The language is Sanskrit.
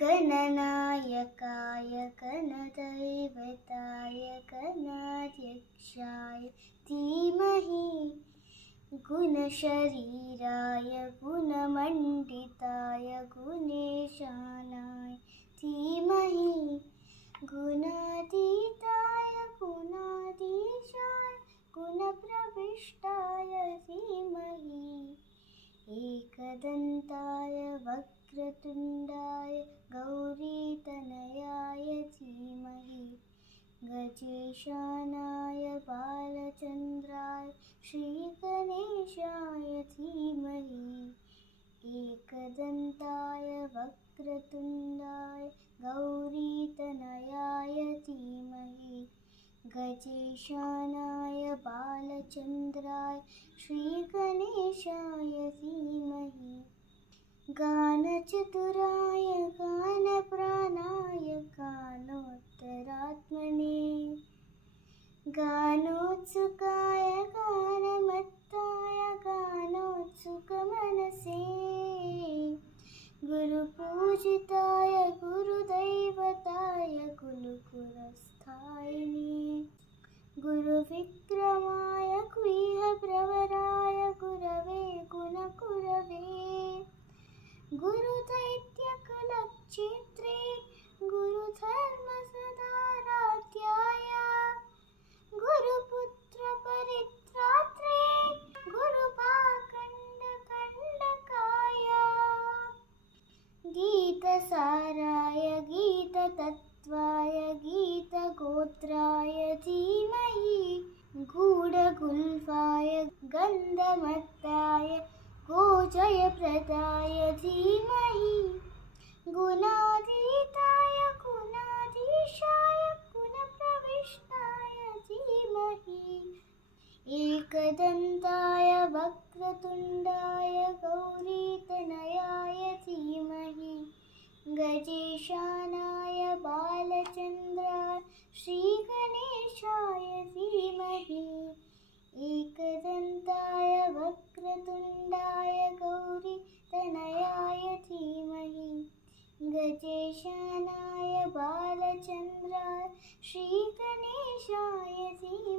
गणनायकाय गणदैवताय गणाध्यक्षाय धीमहि गुणशरीराय गुणमण्डिताय गुणेशानाय धीमहि गुणातीताय गुणाधीशाय गुणप्रविष्टाय धीमहि एकदन्ताय वक्रतुण्डाय गौरीतनयाय धीमहि गजेशानाय बालचन्द्राय श्रीगणेशाय धीमहि एकदन्ताय वक्रतुण्डाय गौरीतनयाय धीमहि गजेशानाय बालचन्द्राय श्रीगणेशाय धीमहि गानचतुराय गानप्राणाय गानोत्तरात्मने गानोत्सुकाय गानमत्ताय गानोत्सुकमनसे गुरुपूजिताय गुरुदैवताय गुरुकुलस्थायिने गुरुविक्रमाय गुह्यप्रवराय गुरवे गुणकुरवे गुरुदैत्यकुलक्षेत्रे गुरुधर्मसदाराध्याय गुरुपुत्रपरित्रात्रे गुरुपाखण्डकण्डकाय गीतसाराय गीततत्त्वाय गीतगोत्राय धीमहि गूढगुल्फाय गन्धमत्ताय गोजयप्रदाय धीमहि गुणातीताय गुणाधीशाय गुणप्रविष्टाय धीमहि एकदन्ताय वक्रतुण्डाय गौरीतनयाय धीमहि गजेशानाय बालचन्द्राय श्रीगणेशाय धीमहि एकदन्ताय वक्रतुण्डाय गौरीतनयाय धीमहि गजेशानाय बालचन्द्राय श्रीगणेशाय धीमहि